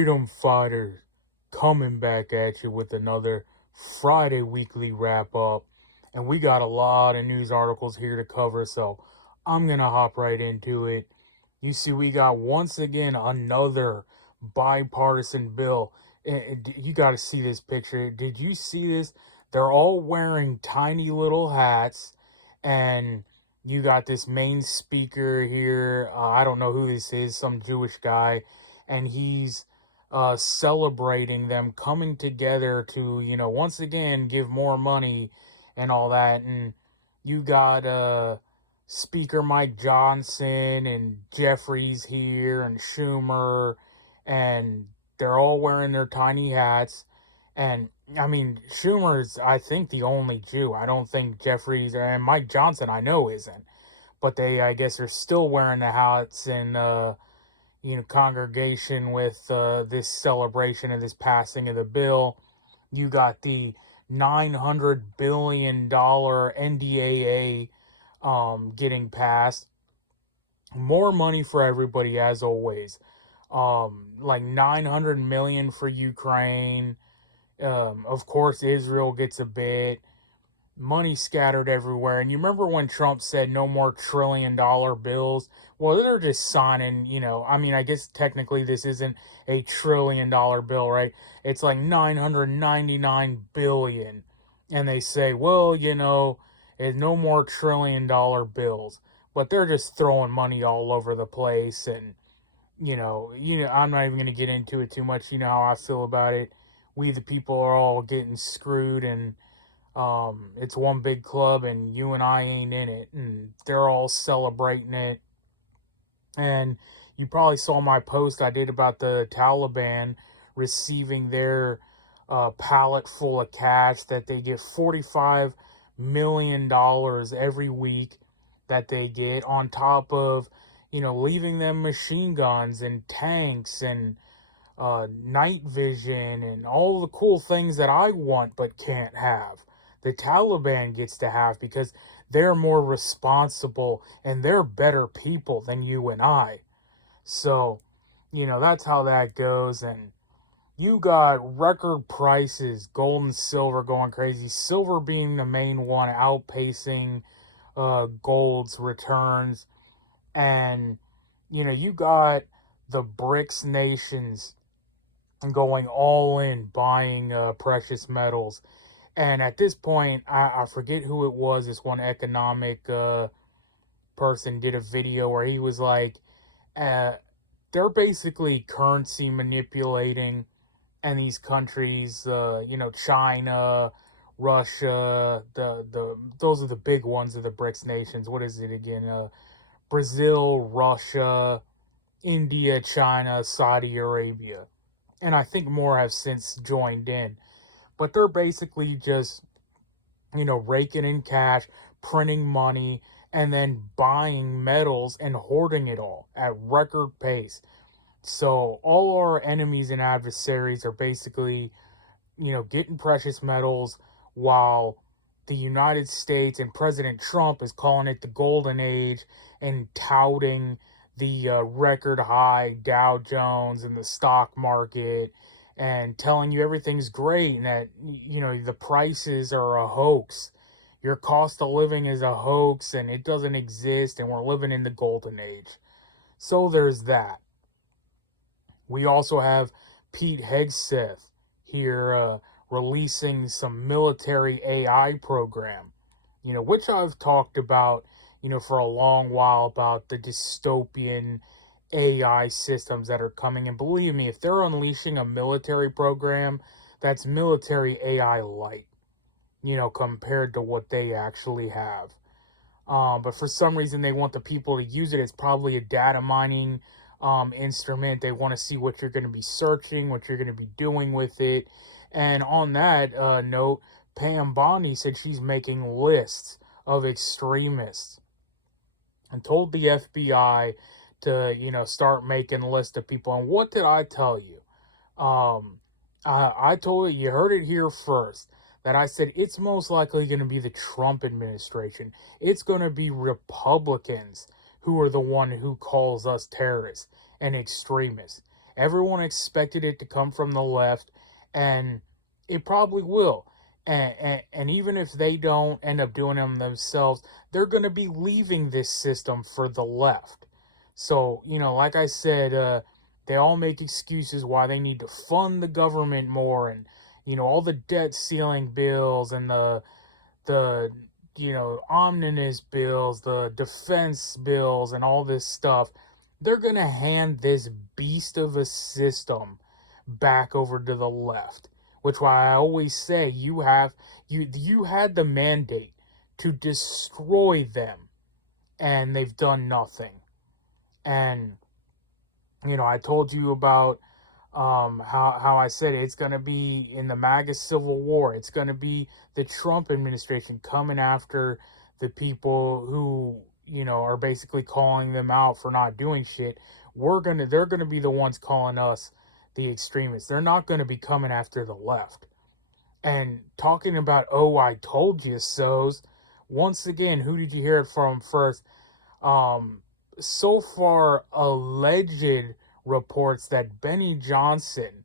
Freedom Fighters coming back at you with another Friday weekly wrap up. And we got a lot of news articles here to cover, so I'm going to hop right into it. You see, we got once again another bipartisan bill. You got to see this picture. Did you see this? They're all wearing tiny little hats, and you got this main speaker here. I don't know who this is, some Jewish guy, and he's celebrating them coming together to, once again give more money and all that. And you got Speaker Mike Johnson and Jeffries here and Schumer, and they're all wearing their tiny hats. And I mean, Schumer's, I think, the only Jew. I don't think Jeffries and Mike Johnson, I know, isn't. But they, I guess, are still wearing the hats in, congregation with this celebration of this passing of the bill. You got the $900 billion NDAA getting passed. More money for everybody, as always. Like $900 million for Ukraine. Of course, Israel gets a bit. Money scattered everywhere. And you remember when Trump said no more $1 trillion bills? Well, they're just signing, I guess technically this isn't a $1 trillion bill, right? It's like 999 billion. And they say, well, it's no more $1 trillion bills. But they're just throwing money all over the place. And, I'm not even going to get into it too much. You know how I feel about it. We, the people, are all getting screwed, and it's one big club, and you and I ain't in it, and they're all celebrating it. And you probably saw my post I did about the Taliban receiving their pallet full of cash, that they get $45 million every week that they get, on top of, leaving them machine guns and tanks and night vision and all the cool things that I want but can't have. The Taliban gets to have, because they're more responsible and they're better people than you and I. So, that's how that goes. And you got record prices, gold and silver going crazy. Silver being the main one, outpacing gold's returns. And, you got the BRICS nations going all in, buying precious metals. And at this point, I forget who it was, this one economic person did a video where he was like, they're basically currency manipulating, and these countries, China, Russia, those are the big ones of the BRICS nations. What is it again? Brazil, Russia, India, China, Saudi Arabia. And I think more have since joined in. But they're basically just, raking in cash, printing money, and then buying metals and hoarding it all at record pace. So all our enemies and adversaries are basically, getting precious metals, while the United States and President Trump is calling it the golden age and touting the record high Dow Jones and the stock market, and telling you everything's great, and that, the prices are a hoax. Your cost of living is a hoax, and it doesn't exist, and we're living in the golden age. So there's that. We also have Pete Hegseth here releasing some military AI program, which I've talked about, for a long while, about the dystopian AI systems that are coming. And believe me, if they're unleashing a military program, that's military AI light, compared to what they actually have. But for some reason, they want the people to use it. It's probably a data mining instrument. They want to see what you're going to be searching, what you're going to be doing with it. And on that note, Pam Bondi said she's making lists of extremists and told the FBI to, start making a list of people. And what did I tell you? I told you heard it here first, that I said it's most likely going to be the Trump administration. It's going to be Republicans who are the one who calls us terrorists and extremists. Everyone expected it to come from the left, and it probably will. And even if they don't end up doing them themselves, they're going to be leaving this system for the left. So, like I said, they all make excuses why they need to fund the government more, and, all the debt ceiling bills and the omnibus bills, the defense bills, and all this stuff. They're going to hand this beast of a system back over to the left, which why I always say you had the mandate to destroy them, and they've done nothing. And I told you about how I said it's going to be in the MAGA civil war. It's going to be the Trump administration coming after the people who are basically calling them out for not doing shit. They're gonna be the ones calling us the extremists. They're not going to be coming after the left. And talking about, oh, I told you so's, once again, who did you hear it from first? So far, alleged reports that Benny Johnson,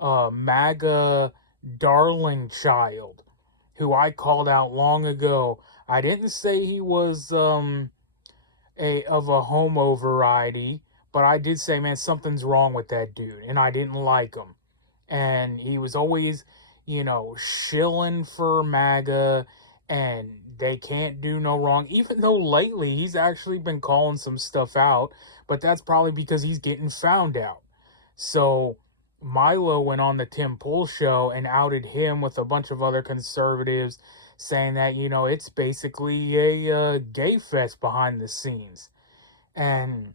MAGA darling child, who I called out long ago, I didn't say he was of a homo variety, but I did say, man, something's wrong with that dude, and I didn't like him. And he was always, shilling for MAGA, and they can't do no wrong, even though lately he's actually been calling some stuff out, but that's probably because he's getting found out. So Milo went on the Tim Pool show and outed him with a bunch of other conservatives, saying that, it's basically a gay fest behind the scenes. And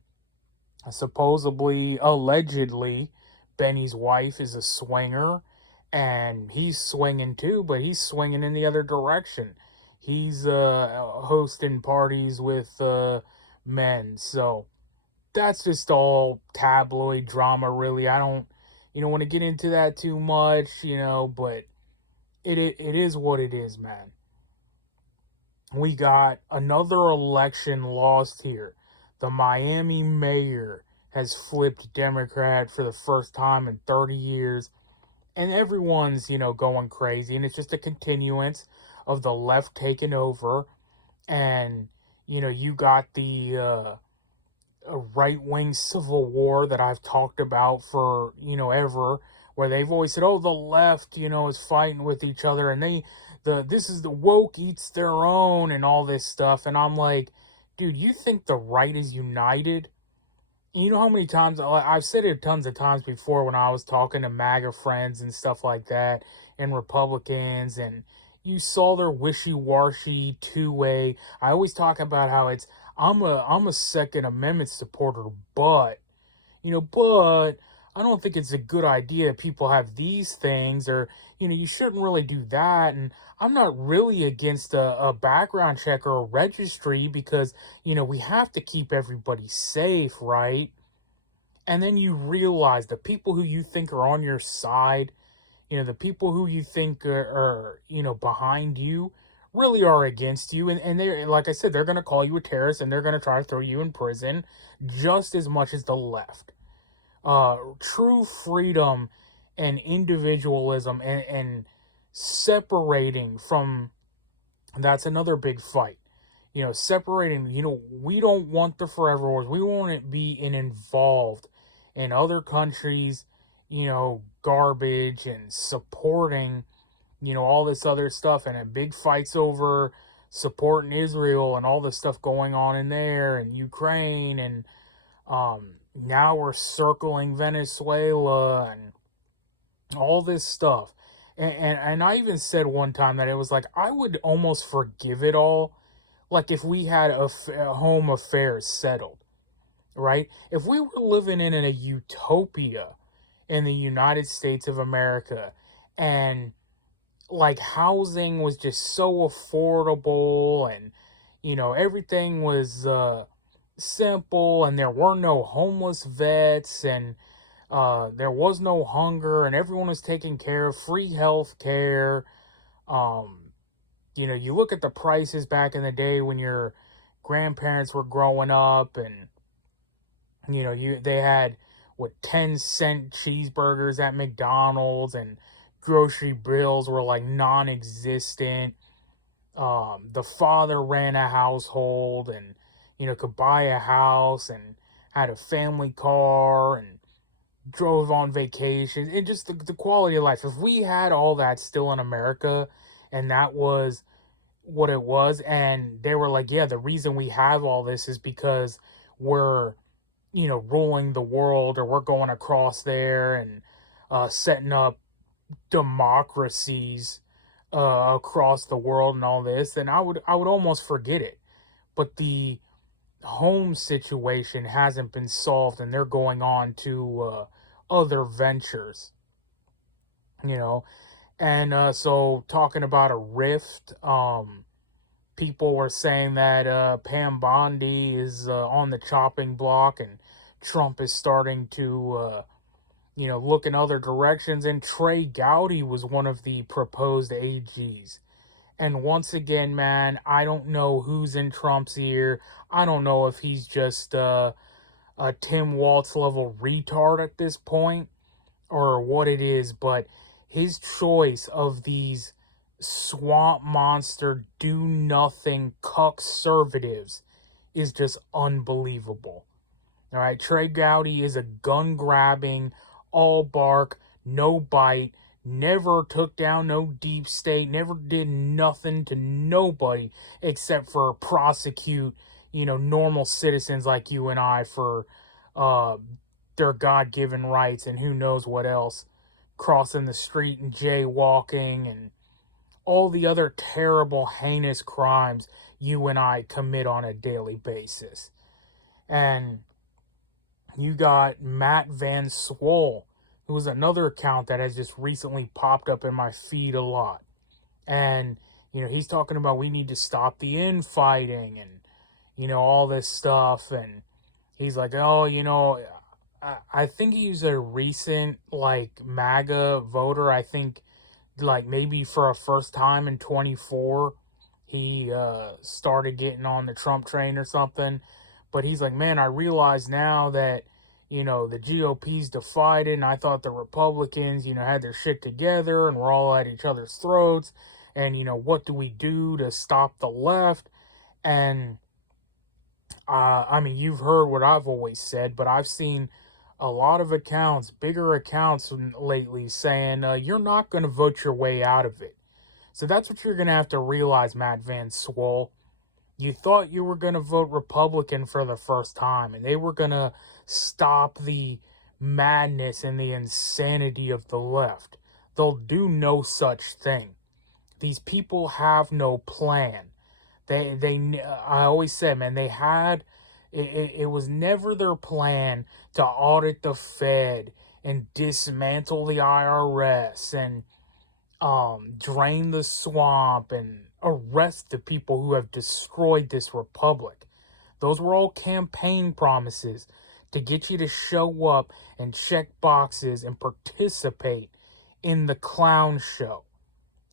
supposedly, allegedly, Benny's wife is a swinger, and he's swinging too, but he's swinging in the other direction. He's hosting parties with men. So that's just all tabloid drama, really. I don't, want to get into that too much, but it is what it is, man. We got another election lost here. The Miami mayor has flipped Democrat for the first time in 30 years. And everyone's, going crazy. And it's just a continuance of the left taking over. And, you got the right-wing civil war that I've talked about for, ever. Where they've always said, oh, the left, is fighting with each other. And this is the woke eats their own and all this stuff. And I'm like, dude, you think the right is united? You know how many times, I've said it tons of times before when I was talking to MAGA friends and stuff like that, and Republicans, and you saw their wishy-washy two-way. I always talk about how I'm a Second Amendment supporter, but I don't think it's a good idea that people have these things, or, you shouldn't really do that. And I'm not really against a background check or a registry because, we have to keep everybody safe, right? And then you realize the people who you think are on your side, the people who you think are behind you, really are against you. And they're, like I said, they're going to call you a terrorist, and they're going to try to throw you in prison just as much as the left. True freedom and individualism and separating from, that's another big fight. Separating, we don't want the forever wars. We want to be involved in other countries, garbage, and supporting, all this other stuff, and big fights over supporting Israel and all the stuff going on in there, and Ukraine, and now we're circling Venezuela and all this stuff. And I even said one time that it was like, I would almost forgive it all, like if we had a home affairs settled, right? If we were living in a utopia in the United States of America, and like housing was just so affordable, and everything was simple, and there were no homeless vets, and there was no hunger, and everyone was taken care of, free health care. You look at the prices back in the day when your grandparents were growing up, and they had with 10-cent cheeseburgers at McDonald's, and grocery bills were like non-existent. The father ran a household and, could buy a house and had a family car and drove on vacations. And just the quality of life. If we had all that still in America, and that was what it was, and they were like, yeah, the reason we have all this is because we're, ruling the world, or we're going across there and setting up democracies across the world and all this, then I would almost forget it. But the home situation hasn't been solved, and they're going on to other ventures, you know. And so talking about a rift, people were saying that Pam Bondi is on the chopping block, and Trump is starting to look in other directions. And Trey Gowdy was one of the proposed AGs. And once again, man, I don't know who's in Trump's ear. I don't know if he's just a Tim Waltz level retard at this point, or what it is, but his choice of these swamp monster, do nothing conservatives is just unbelievable. All right, Trey Gowdy is a gun grabbing, all bark, no bite, never took down no deep state, never did nothing to nobody except for prosecute, normal citizens like you and I for their God-given rights and who knows what else, crossing the street and jaywalking and all the other terrible, heinous crimes you and I commit on a daily basis. And you got Matt Van Swole, who is another account that has just recently popped up in my feed a lot. And, he's talking about we need to stop the infighting and, all this stuff. And he's like, oh, I think he's a recent, MAGA voter. I think, maybe for a first time in 24, he started getting on the Trump train or something. But he's like, man, I realize now that, the GOP's divided, and I thought the Republicans, had their shit together and we're all at each other's throats. And, what do we do to stop the left? And, you've heard what I've always said, but I've seen a lot of accounts, bigger accounts lately, saying you're not going to vote your way out of it. So that's what you're going to have to realize, Matt Van Swole. You thought you were going to vote Republican for the first time, and they were going to stop the madness and the insanity of the left. They'll do no such thing. These people have no plan. I always said, man, they had, it was never their plan to audit the Fed and dismantle the IRS and drain the swamp and arrest the people who have destroyed this republic. Those were all campaign promises to get you to show up and check boxes and participate in the clown show,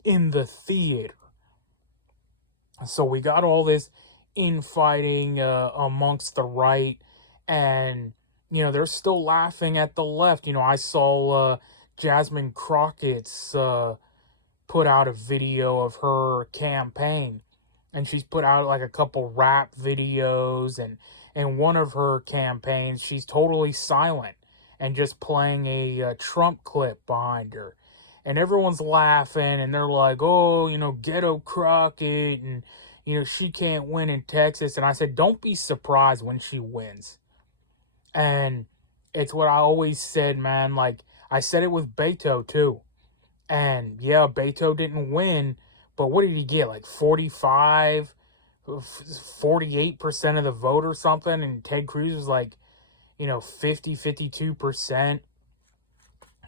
in the theater. So we got all this infighting amongst the right, and, they're still laughing at the left. I saw Jasmine Crockett's put out a video of her campaign, and she's put out a couple rap videos, and one of her campaigns, she's totally silent and just playing a Trump clip behind her. And everyone's laughing, and they're like, oh, ghetto Crockett, and, she can't win in Texas. And I said, don't be surprised when she wins. And it's what I always said, man. I said it with Beto, too. And, yeah, Beto didn't win, but what did he get? 45, 48% of the vote or something? And Ted Cruz was 50, 52%.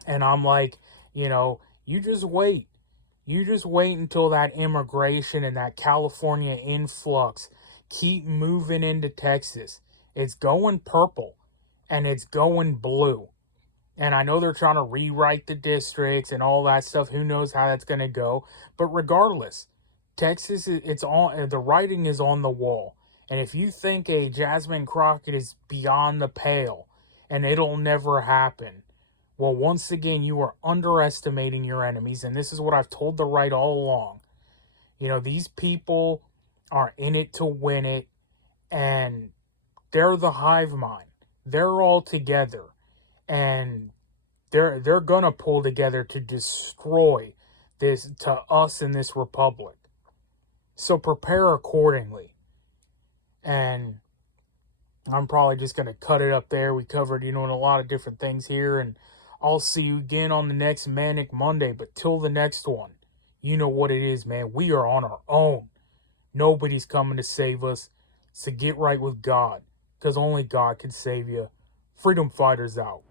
And I'm like, you just wait. You just wait until that immigration and that California influx keep moving into Texas. It's going purple and it's going blue. And I know they're trying to rewrite the districts and all that stuff. Who knows how that's going to go. But regardless, Texas, the writing is on the wall. And if you think a Jasmine Crockett is beyond the pale and it'll never happen. Well, once again, you are underestimating your enemies, and this is what I've told the right all along. You know, these people are in it to win it, and they're the hive mind. They're all together, and they're gonna pull together to destroy this to us in this republic. So prepare accordingly. And I'm probably just gonna cut it up there. We covered, a lot of different things here, and I'll see you again on the next Manic Monday. But till the next one, you know what it is, man. We are on our own. Nobody's coming to save us. So get right with God, because only God can save you. Freedom Fighters out.